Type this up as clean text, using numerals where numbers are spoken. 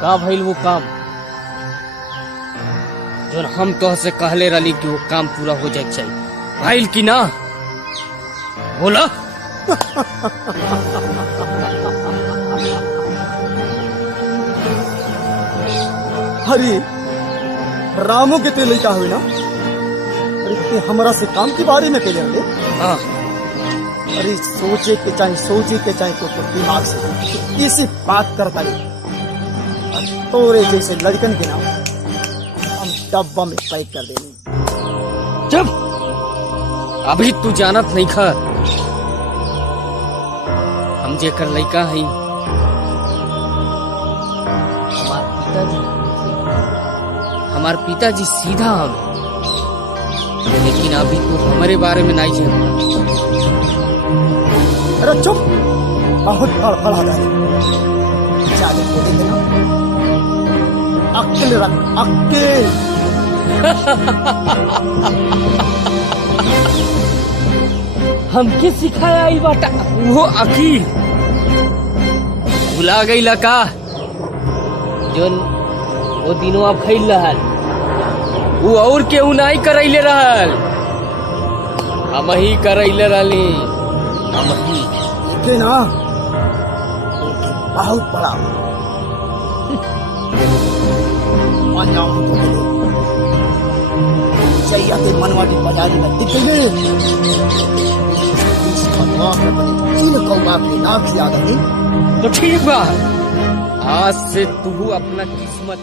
का भइल वो काम जो हम तो से कहले रही कि वो काम पूरा हो जाए चाहिए, भइल कि ना बोला। अरे रामो के ते लइका हुई ना, अरे ते हमरा से काम के बारे में कहले रे। हाँ अरे सोचे के चाहे तो दिमाग से इसी बात करता है। तोरे जैसे लड़कन के नाम हम डब्बा में पैक कर देंगे। जब अभी तू जानत नहीं खा हम जेकर लइका हई हमार पिताजी सीधा हम, लेकिन अभी तू हमारे बारे में नहीं जानता। अरे चुप, बहुत बड़ा है ज्यादा बोलेंगे ना, अक्ल रख अक्ल। हमके सिखाया ई बाटा वो अकील भुला गई लका जोन वो दिनों अब खैल रहल वो और केहू नहीं करैले रहल, हम ही करैले रहली। हम ही के ना बहुत बड़ा चाहिए मनवाटी बाजारी में दिख गए। इन कौवा के नाम से याद है तो ठीक बा, आज से तू अपना किस्मत